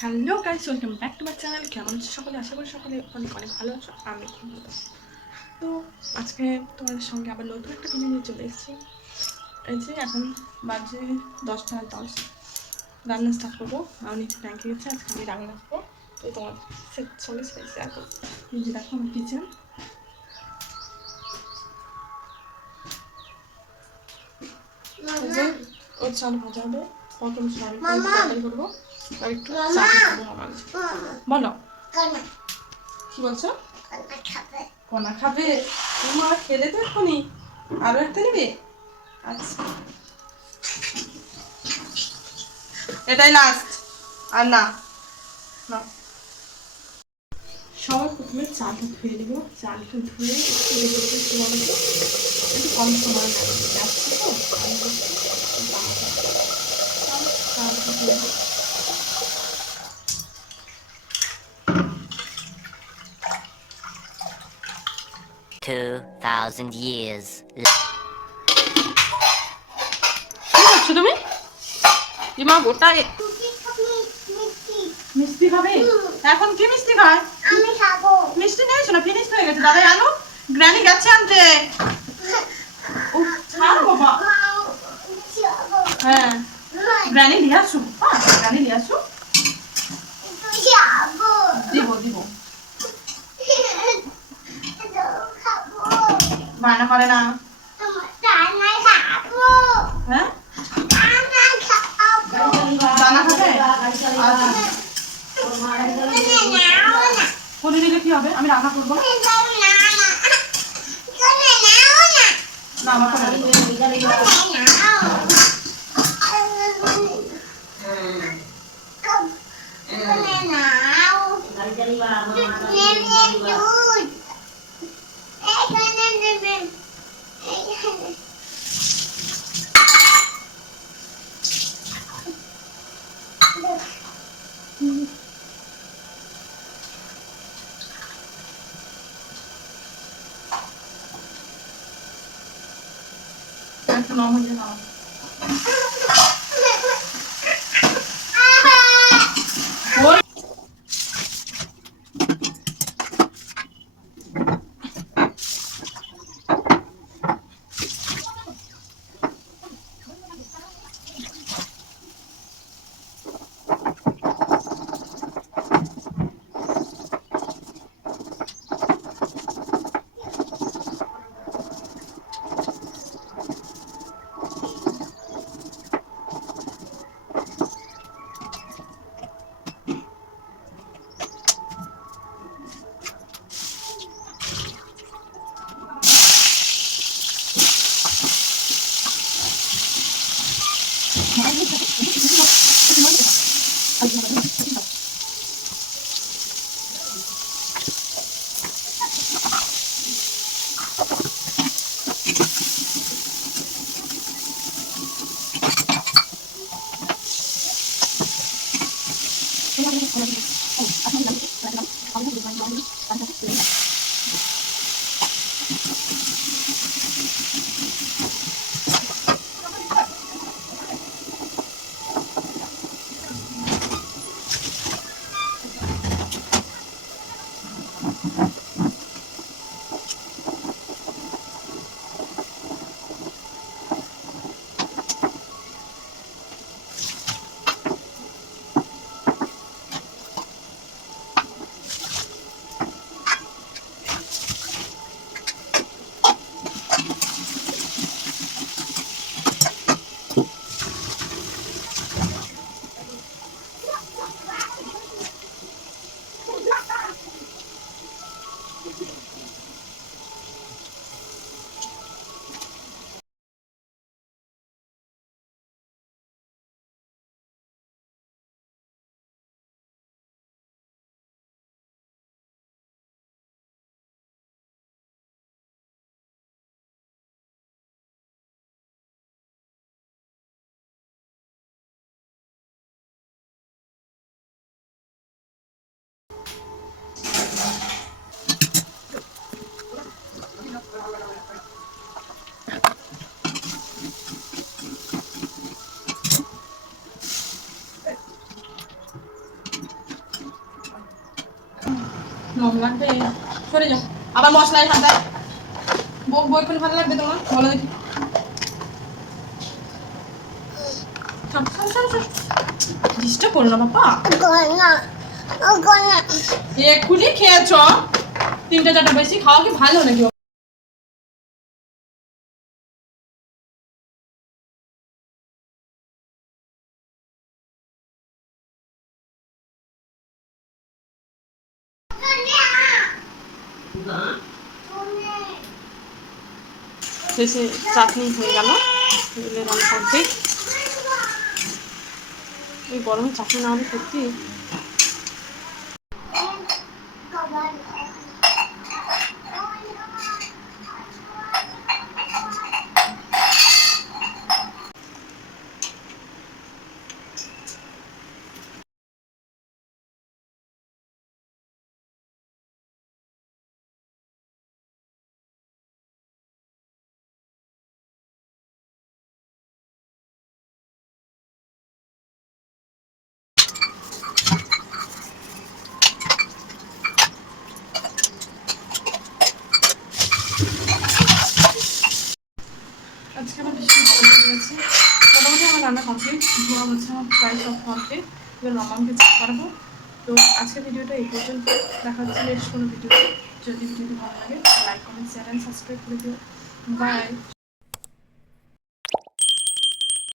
Hello guys, welcome back to my channel. কেমন আছো সকলে? আশা করি সকলে অনেক অনেক ভালো আছো। আমি খুব ভালো আছি। তো আজকে তোমাদের সঙ্গে আবার নতুন একটা ভিডিও নিয়ে চলে এসেছি। এই যে এখন বাজে 10:10, রান্না স্টার্ট করবো। আমি নিচে ব্যাংকে গেছি, আজকে আমি রান্না রাখবো। তো তোমার সঙ্গে সেটাই শেয়ার করবো। এই যে দেখো আমার কিচেন। এই যে ওর চাল ভাজা হবে, পটল সয়াবিন তরকারি করবো, আর একটু চাটনি করবো। আমার বলো কি বলছো? কলা খাবে? তোমার খেলে তো এক্ষুনি আরো একটা নেবে। আচ্ছা, এটাই লাস্ট, আর না না। সবার প্রথমে চালটা ধুয়ে দেবো। চালটা ধুয়ে একটু রেখে একটু বলো তো, একটু কম সময় যাচ্ছে তো চালটা ধুয়ে 2,000 years. কি করছো তুমি? মা গোটা মিষ্টি খাবে? এখন কি মিষ্টি খায়? আমি খাবো। মিষ্টি নিয়েছো না? ফিনিশ হয়ে গেছে। দাদা আনো, গ্র্যানি গেছে আনতে। ও ছাড়ো বাবা। হ্যাঁ, গ্র্যানি নিয়ে আসো। হ্যাঁ, গ্র্যানি নিয়ে আসো। দিব দিব। বায়না করে না। হ্যাঁ, দানা খাবে? করে দিলে কি হবে? আমি রান্না করবো না। আমার একটা নম হয়ে যাও। লাগবে, সরে যাও। আবার মশলায় হাত দেয়। বই কোন ভালো লাগবে তোমার বলো দেখি। ডিস্টার্ব করো না বাবা। এক্ষুনি খেয়েছ, 3-4টা বেশি খাওয়া কি ভালো নাকি? শেষে চাটনি হয়ে গেল, কমপ্লিট। এই গরমে চাটনি না হলে সত্যি। আজকে আমার বেশি ভালো লেগেছে। মোটামুটি আমার রান্না কমপ্লিট, ধোয়া মোছা প্রায় সব কমপ্লিট। এবার মামাকে চেক করবো। তো আজকের ভিডিওটা এই পর্যন্ত, দেখা হচ্ছে নেক্সট কোনো ভিডিও। যদি ভিডিওটি ভালো লাগে like comment share and subscribe করে দিও। বাই।